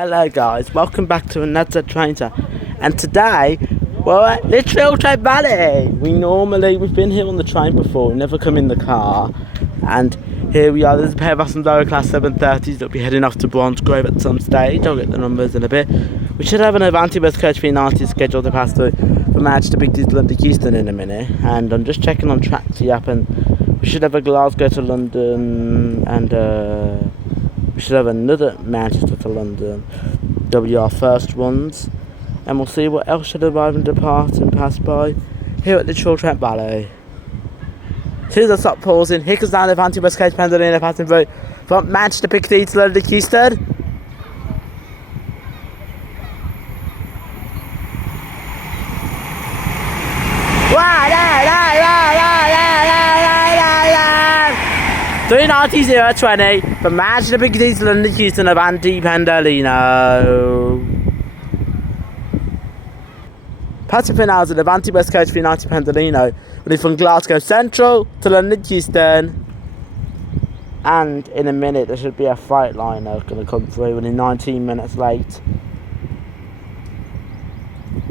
Hello guys, welcome back to another trainer, and today we're at Lichfield Valley. We've been here on the train before, we never come in the car, and here we are. There's a pair of us in lower class 730s that'll be heading off to Bronze Grove at some stage. I'll get the numbers in a bit. We should have an Avanti Bus Coach 390 scheduled to pass through from Manchester Big D to London Euston in a minute, and I'm just checking on Traxi app, and we should have a Glasgow to London, and we should have another Manchester to London. They'll be our first ones, and we'll see what else should arrive and depart and pass by here at the Trent Valley. As soon as I stop pausing, here comes down the Avanti Bus Coach Pendolino passing through from Manchester Piccadilly to London Euston. Three 020 from Manchester Piccadilly to London Euston Avanti Pendolino. Passing for now is an Avanti Bus Coach 390 Pendolino, running from Glasgow Central to London Euston. And in a minute there should be a Freightliner going to come through, running 19 minutes late.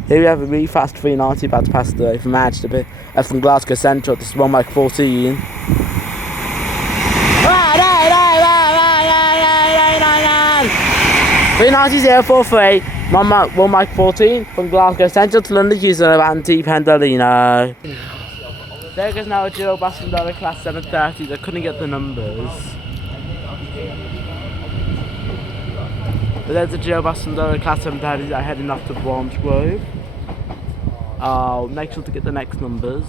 Here we have a really fast 390 about to pass through from Manchester, from Glasgow Central. This is 1 Mike 14. 390 1 Mike 14 from Glasgow Central to London Euston Avanti Pendolino. There goes now a dual bus from lower class 730s. I couldn't get the numbers. But there's a dual bus from lower class 730s that are heading off to Bronze Grove. I'll make sure to get the next numbers.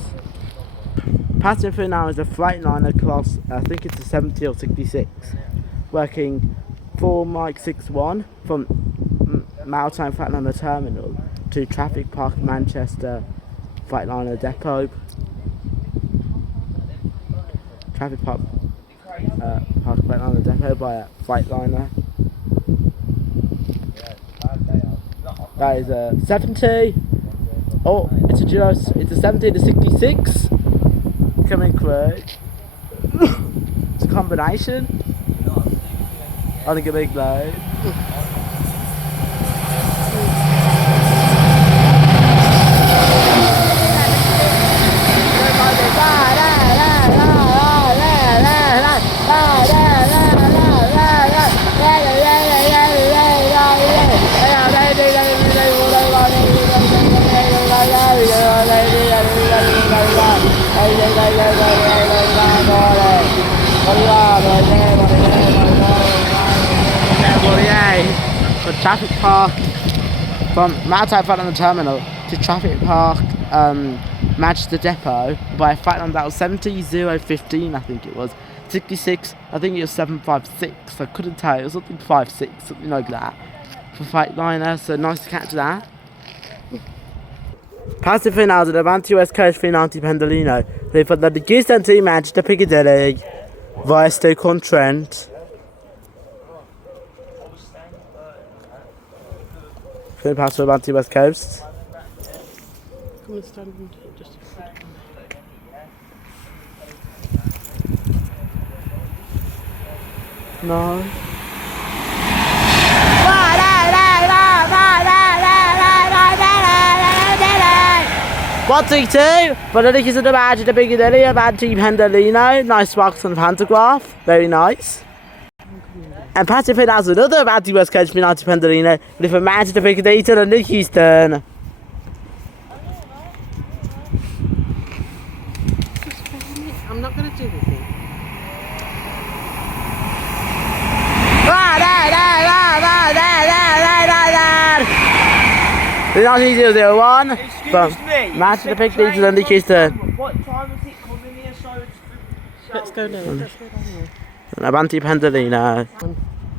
Passing through now is a Freightliner class, I think it's a 70 or 66, working 4 Mike 61 from Maritime Freightliner Terminal to Traffic Park Manchester Freightliner Depot. Traffic Park Freightliner Depot by a Freightliner. That is a 70. Oh, it's a 70 to 66 coming through. It's a combination. I think a big load. Traffic Park from Maritime Freightliner Terminal to Traffic Park Manchester Depot by a Freightliner that was 70-015, I think it was. 66, I think it was 756, I couldn't tell, it was something 56, something like that for Freightliner, so nice to catch that. Passing for now is the Avanti West Coast 390 Pendolino, they put the Euston to Manchester Piccadilly via Stoke-on-Trent. Going past the Avanti West Coast. Come on, stand just no. 132, but I think it's the badge of the Piccadilly Avanti Pendolino. Nice box on the pantograph, very nice. And passing for now is another Avanti West Coach 390 Pendolino, but from Manchester Piccadilly to London Euston. I'm not going to do anything. The 001 from Manchester Piccadilly to London Euston. What time was it coming here? Let's go down. Let's go down here. Avanti Pendolino.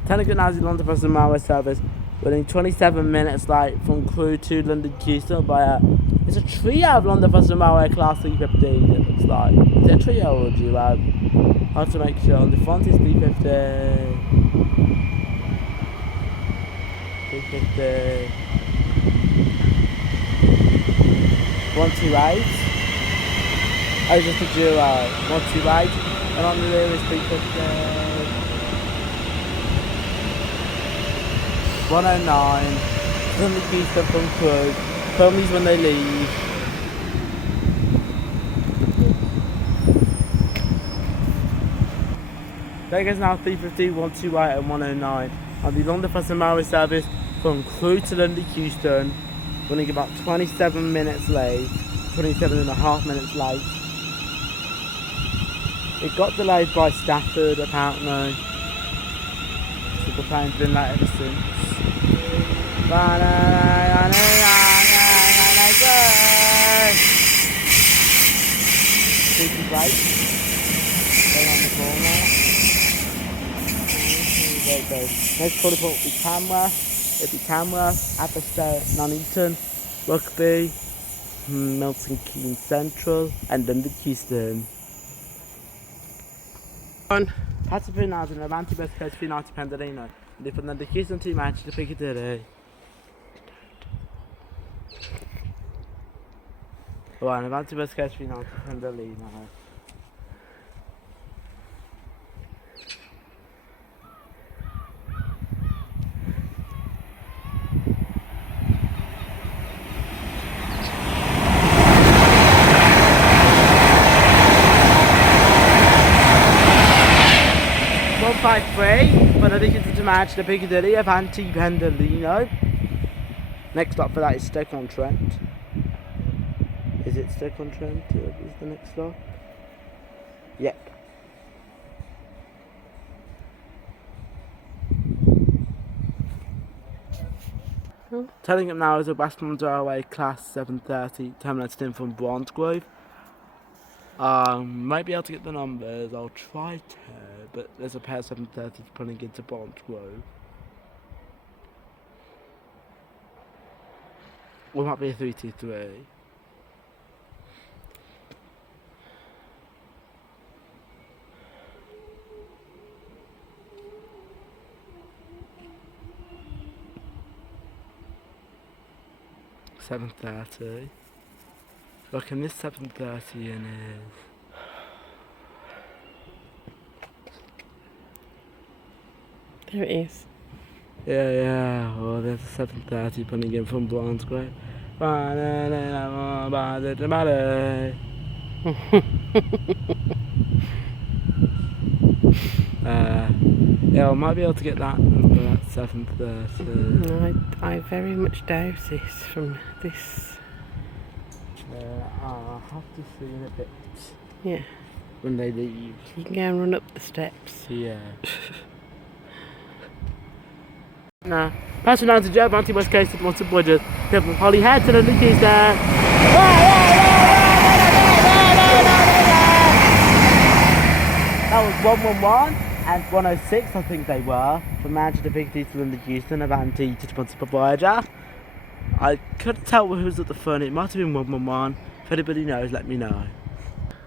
10 o'clock now is the London Bus Railway service, running 27 minutes late from Crewe to London Euston by it's a trio of London Bus Railway class 315, it looks like. Is it a trio or duo? Hard to make sure. On the front is 350. 350. 128. Oh, just a duo. 128. And on the rear is 350. 109. London Euston from Crew. Families when they leave. Vegas now 350, 128 and 109. On the London Fast and Maori service from Crewe to London Euston, running about 27 minutes late, 27 and a half minutes late. It got delayed by Stafford apparently. So the plane's been late ever since. Super break. Going on the corner. There it goes. Next quarter point will be Tamworth. It'll be Tamworth, Aberystwyth, Nuneaton, Rugby, Milton Keynes Central, and London Euston. Paterson has an Avanti West Coast 390 Pendolino. And if London Euston to Manchester Piccadilly. Right, Avanti West Coast 390 Pendolino. By 3, but I think it's to match the Piccadilly Avanti Pendolino. Next stop for that is Stoke-on-Trent. Is it Stoke-on-Trent? Is the next stop? Yep. Turning up now is a Westmorland Railway Class 730 terminated in from Bromsgrove. Might be able to get the numbers, I'll try to, but there's a pair of 730s pulling into Bromsgrove. Or it might be a 323. $7.30. Look, and this 730 in is. There it is. Yeah. Oh, there's a 730 pulling in from Bromsgrove. Yeah, I might be able to get that number at 730. I very much doubt this from this. I'll have to see in a bit. Yeah. When they leave. You can go and run up the steps. Yeah. Nah. Passing down to Joe Avanti West Coast to the Watson Bridges. From Holyhead to the Lichfield there. That was 111 and 106, I think they were. From Manchester Piccadilly to London Euston, Avanti to Sponsor Voyager. I couldn't tell who was at the front, it might have been 111. If anybody knows, let me know.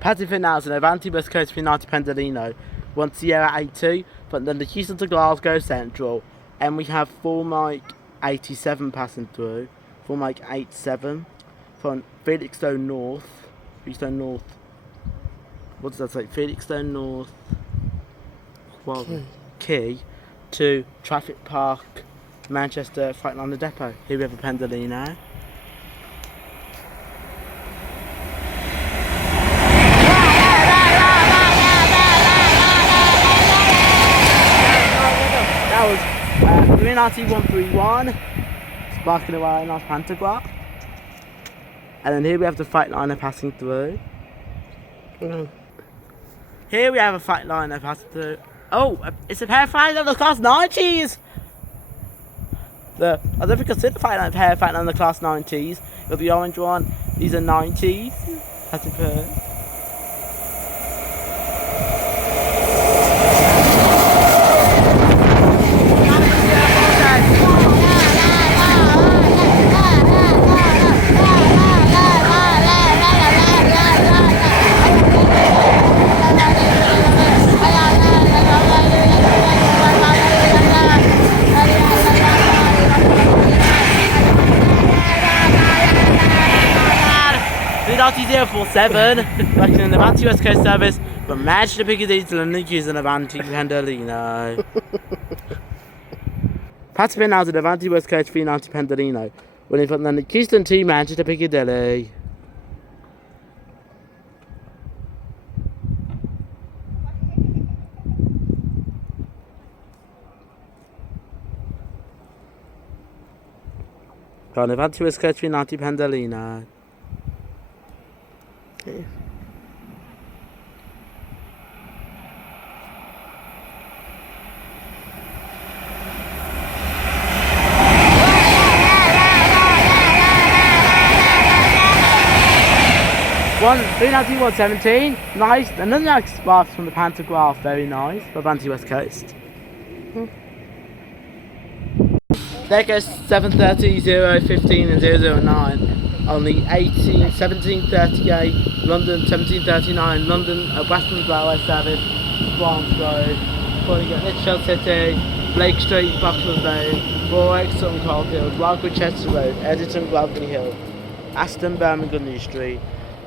Paddington now is an Avanti West Coast 390 Pendolino, 1 Sierra 82, from London Euston to Glasgow Central. And we have 4 Mike 87 passing through, 4 Mike 87 from Felixstowe North, what does that say? Felixstowe North, Key to Traffic Park, Manchester Freightliner Depot. Here we have a Pendolino. That was 39131, sparking away a nice pantograph. And then here we have the Freightliner passing through. Here we have a Freightliner passing through. Oh, it's a pair of Freightliner class 90s! I don't think I've seen a pair of Freightliner class 90s. With the orange one, these are 90s. Passing through. RT047, back in the Avanti West Coast service from Manchester Piccadilly to London Euston and Avanti Pendolino. Pat's been out of Avanti West Coast 390 Pendolino. Winning from the Keystone Team Manchester Piccadilly. Go on, Avanti West Coast 390 Pendolino. Yeah. One 390 117. Nice. Another nice spot from the pantograph. Very nice. Avanti West Coast. There goes 730, 015 and 009 on the 1738 London 1739 London Western Railway Service, Barnes Road, calling at Lichfield City, Blake Street, Buckland Lane, Warwick, Sutton Coldfield, Wildwood Chester Road, Editon, Gladney Hill, Aston, Birmingham Street,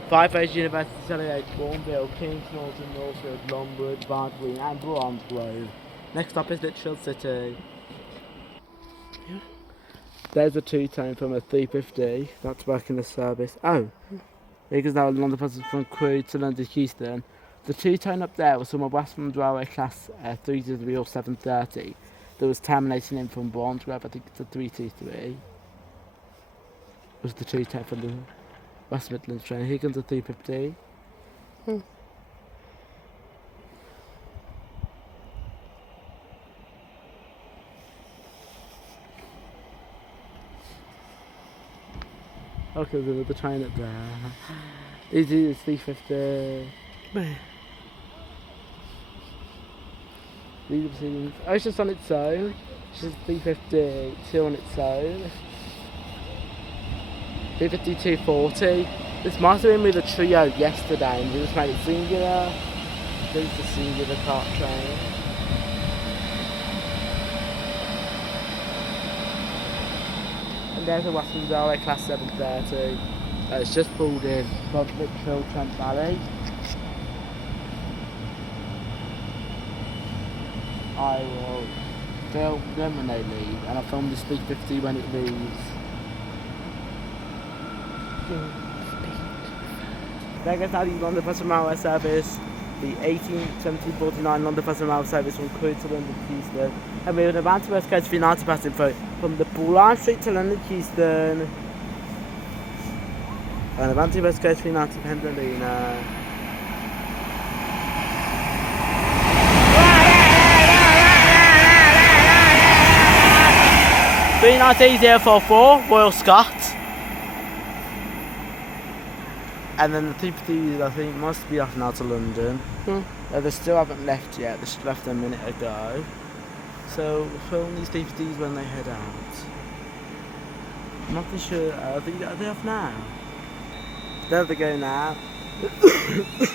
Five A's University, Selly Bourneville, Kings Norton, Northfield, Longwood, Bardley and Barnes Grove. Next stop is Lichfield City. There's a two-tone from a 350 that's working the service. Oh, because now London passes from Crewe to London Euston. The two-tone up there was from a Western Railway class 323 or 730 that was terminating in from Barnsgrove. I think it's a 323. Was the two-tone from the West Midlands train. Here comes a 350. Okay, there's another train up there. This is 350. Where? Oh, it's just on its own. It's just 352 on its own. 350, 240. This must have been with a trio yesterday and we just made it singular. This is the singular cart train. And there's a Western Railway class 730. It's just pulled in from Lichfield, Trent Valley. I will film them when they leave, and I'll film this 350 when it leaves. There goes now the London Passenger Railway service, the 1749 London Passenger Railway service from Crewe to London Euston. And we have an Avanti West Coast 390 passing through from the Bullard Street to London Euston. And Avanti West Coast 390 Pendolino. 390-044 Royal Scot. And then the 350 I think must be off now to London. They still haven't left yet, they should have left a minute ago. So we'll film these 350s when they head out. I'm not too sure, are they off now? There they go now. I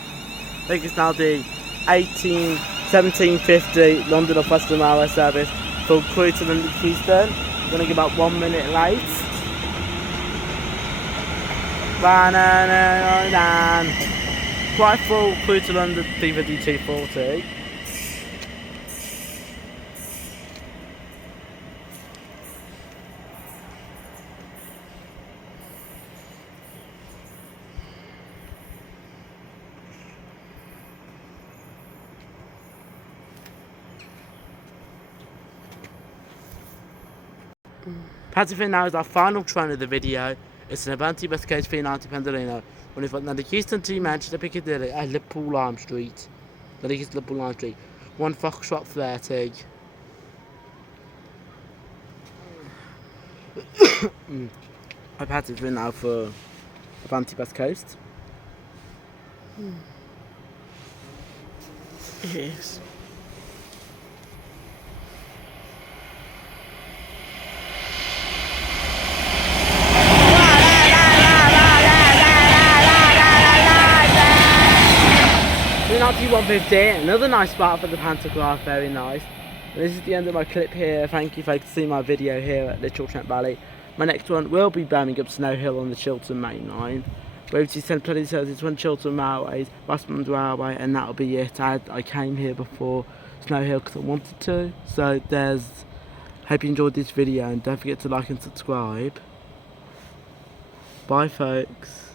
think it's now the 1750 London or Western Railway service from Crewe to London Euston. Gonna get about 1 minute late. Quite full Crewe to London 350 240. Patsy now is our final train of the video. It's an Avanti West Coast 390 Pendolino. When we've got the Keystone Team Manchester Piccadilly at Liverpool Lime Street. The Leeds Liverpool Lime Street. 1 Foxtrot 30. I've had it now for Avanti West Coast. Yes. Nazi 150, another nice spot for the pantograph, very nice. And this is the end of my clip here. Thank you for seeing my video here at Lichfield, Trent Valley. My next one will be Birmingham Snow Hill on the Chiltern Main Line. Road send plenty of services, one Chiltern Railways, Westmond Railway, and that'll be it. I came here before Snow Hill because I wanted to. So there's Hope you enjoyed this video and don't forget to like and subscribe. Bye folks.